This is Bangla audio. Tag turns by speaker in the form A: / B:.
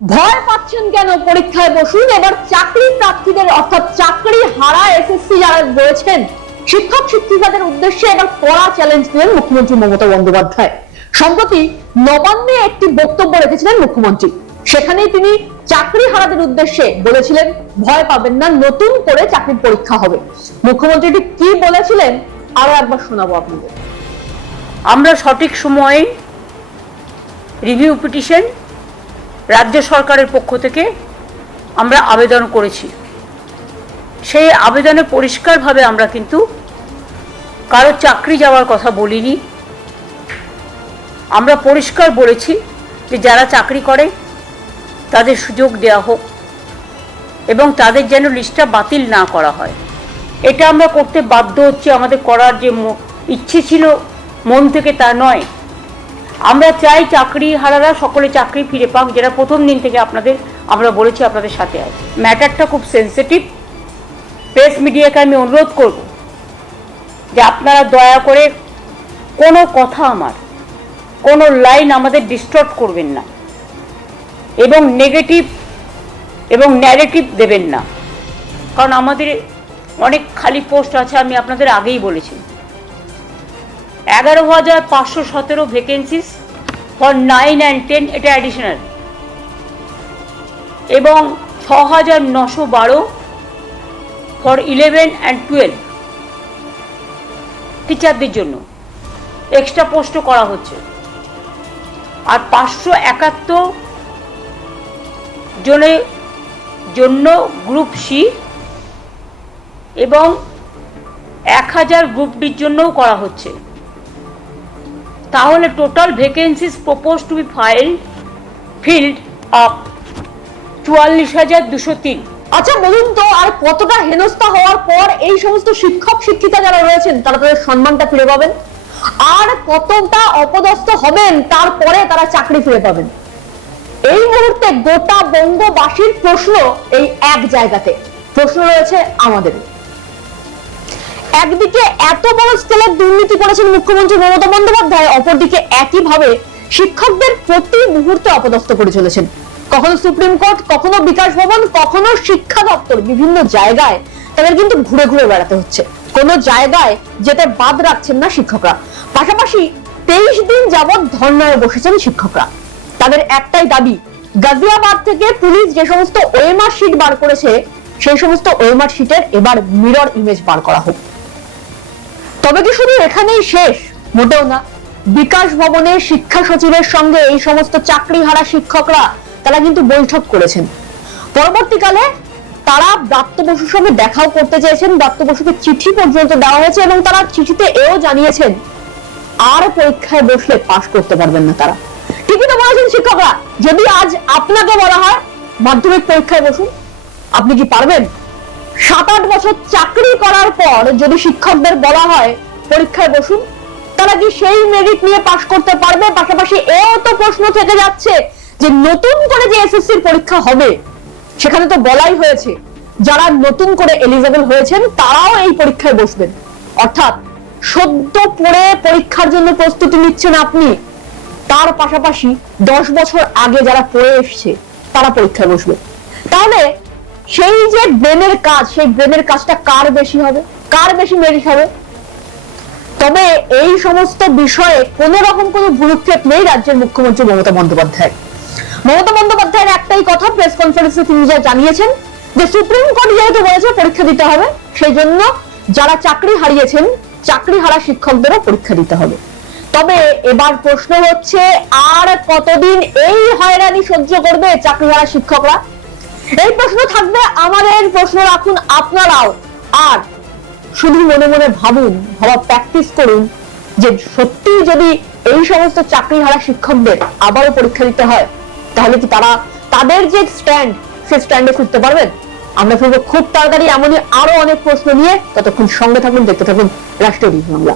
A: ভয় পাচ্ছেন কেন পরীক্ষায় বসুন? এবার চাকরি প্রার্থীদের অর্থাৎ চাকরি হারা এসএসসি যারা রয়েছেন, শিক্ষক শিক্ষিকাদের উদ্দেশ্যে এবার কড়া চ্যালেঞ্জ দিলেন মুখ্যমন্ত্রী মমতা বন্দ্যোপাধ্যায়। সম্প্রতি নবান্নে একটি বক্তব্য রেখেছিলেন মুখ্যমন্ত্রী। সেখানেই তিনি চাকরি হারাদের উদ্দেশ্যে বলেছিলেন, ভয় পাবেন না, নতুন করে চাকরির পরীক্ষা হবে। মুখ্যমন্ত্রীটি কি বলেছিলেন, আরও একবার শোনাবো আপনাদের।
B: আমরা সঠিক সময়ে রিভিউ পিটিশন রাজ্য সরকারের পক্ষ থেকে আমরা আবেদন করেছি। সেই আবেদনে পরিষ্কারভাবে আমরা কিন্তু কারও চাকরি যাওয়ার কথা বলিনি। আমরা পরিষ্কার বলেছি যে যারা চাকরি করে, তাদের সুযোগ দেওয়া হোক এবং তাদের যেন লিস্টটা বাতিল না করা হয়। এটা আমরা করতে বাধ্য হচ্ছে। আমাদের করার যে ইচ্ছে ছিল, মন থেকে তা নয়। আমরা চাই চাকরি হারারা সকলে চাকরি ফিরে পাক, যেটা প্রথম দিন থেকে আপনাদের আমরা বলেছি আপনাদের সাথে আছে। ম্যাটারটা খুব সেন্সিটিভ প্রেস মিডিয়াকে আমি অনুরোধ করব যে আপনারা দয়া করে কোনো কথা আমার, কোনো লাইন আমাদের ডিস্টর্ট করবেন না এবং নেগেটিভ এবং ন্যারেটিভ দেবেন না। কারণ আমাদের অনেক খালি পোস্ট আছে, আমি আপনাদের আগেই বলেছি। এগারো হাজার পাঁচশো সতেরো vacancies for nine and ten এটা অ্যাডিশনাল এবং ছ হাজার নশো বারো ফর ইলেভেন অ্যান্ড টুয়েলভ টিচারদের জন্য। এক্সট্রা পোস্টও করা হচ্ছে। আর পাঁচশো একাত্তর জনের জন্য গ্রুপ সি এবং এক হাজার গ্রুপ ডির জন্যও করা হচ্ছে। তাহলে total vacancies propose to be filed filled of চুয়াল্লিশ হাজার দুশো তিন।
A: আচ্ছা বলুন তো, আর কতটা হেনস্থা হওয়ার পর এই সমস্ত শিক্ষক, শিক্ষিকা যারা রয়েছেন, তারা তাদের সম্মানটা ফিরে পাবেন? আর কতটা অপদস্থ হবেন, তারপরে তারা চাকরি ফিরে পাবেন? এই মুহূর্তে গোটা বঙ্গবাসীর প্রশ্ন এই এক জায়গাতে। প্রশ্ন রয়েছে আমাদের। একদিকে এত বড় স্কেলের দুর্নীতি করেছেন মুখ্যমন্ত্রী মমতা বন্দ্যোপাধ্যায়, অপরদিকে একইভাবে শিক্ষকদের প্রতি মুহূর্তে অপদস্থ করে চলেছেন। কখনো সুপ্রিম কোর্ট, কখনো বিকাশ ভবন, কখনো শিক্ষা দপ্তর বিভিন্ন জায়গায় তাদের কিন্তু ঘুরে ঘুরে বেড়াতে হচ্ছে। কোনো জায়গায় যেতে বাদ রাখছেন না শিক্ষকরা। পাশাপাশি তেইশ দিন যাবৎ ধর্নায় বসেছেন শিক্ষকরা। তাদের একটাই দাবি, গাজিয়াবাদ থেকে পুলিশ যে সমস্ত ওয়েমার শিট বার করেছে, সেই সমস্ত ওয়েমার শিটের এবার মিরর ইমেজ বার করা হোক। তবে কি শুধু এখানেই শেষ? মোটেও না। বিকাশ ভবনে শিক্ষা সচিবের সঙ্গে এই সমস্ত চাকরি হারা শিক্ষকরা, তারা কিন্তু বৈঠক করেছেন। পরবর্তীকালে তারা ব্রাত্য বসুর সঙ্গে দেখাও করতে চেয়েছেন। ব্রাত্য বসুকে চিঠি পর্যন্ত দেওয়া হয়েছে এবং তারা চিঠিতে এও জানিয়েছেন, আর পরীক্ষায় বসলে পাশ করতে পারবেন না তারা। ঠিকই তো বলেছেন শিক্ষকরা, যদি আজ আপনাকে বলা হয় মাধ্যমিক পরীক্ষায় বসুন, আপনি কি পারবেন? সাত আট বছর চাকরি করার পর যদি শিক্ষকদের বলা হয় পরীক্ষায় বসুন, তারা কি সেই মেরিট নিয়ে পাশ করতে পারবে? পাশাপাশি এও তো প্রশ্ন থেকে যাচ্ছে যে নতুন করে যে এসএসসি পরীক্ষা হবে, সেখানে তো বলাই হয়েছে, যারা নতুন করে এলিজেবল হয়েছেন, তারাও এই পরীক্ষায় বসবেন। অর্থাৎ সদ্য পড়ে পরীক্ষার জন্য প্রস্তুতি নিচ্ছেন আপনি, তার পাশাপাশি দশ বছর আগে যারা পড়ে এসছে, তারা পরীক্ষায় বসবে। তাহলে সেই যে ব্রেনের কাজ, সেই ব্রেনের কাজটা কার বেশি হবে? কার বেশি মেরিট হবে? তবে এই সমস্ত বিষয়ে কোন রকম কোন ভূরুক্ষেপ নেই রাজ্যের মুখ্যমন্ত্রী মমতা বন্দ্যোপাধ্যায়। মমতা বন্দ্যোপাধ্যায়ের একটাই কথা প্রেস কনফারেন্সে তিনি যা জানিয়েছেন, যে সুপ্রিম কোর্ট যেহেতু বলেছে পরীক্ষা দিতে হবে, সেই জন্য যারা চাকরি হারিয়েছেন, চাকরি হারা শিক্ষকদেরও পরীক্ষা দিতে হবে। তবে এবার প্রশ্ন হচ্ছে, আর কতদিন এই হয়রানি সহ্য করবে চাকরি হারা শিক্ষকরা? এই প্রশ্ন থাকবে আমাদের, প্রশ্ন রাখুন আপনারাও। আর শুধু মনে মনে ভাবুন, ভাবা প্র্যাকটিস করুন যে সত্যি যদি এই সমস্ত চাকরি হারা শিক্ষকদের আবারও পরীক্ষা দিতে হয়, তাহলে কি তারা তাদের যে স্ট্যান্ড সে স্ট্যান্ডে ফিরতে পারবেন? আমরা ফিরবো খুব তাড়াতাড়ি, এমনই আরও অনেক প্রশ্ন নিয়ে ততক্ষণ সঙ্গে থাকুন, দেখতে থাকুন রাষ্ট্রীয় বাংলা।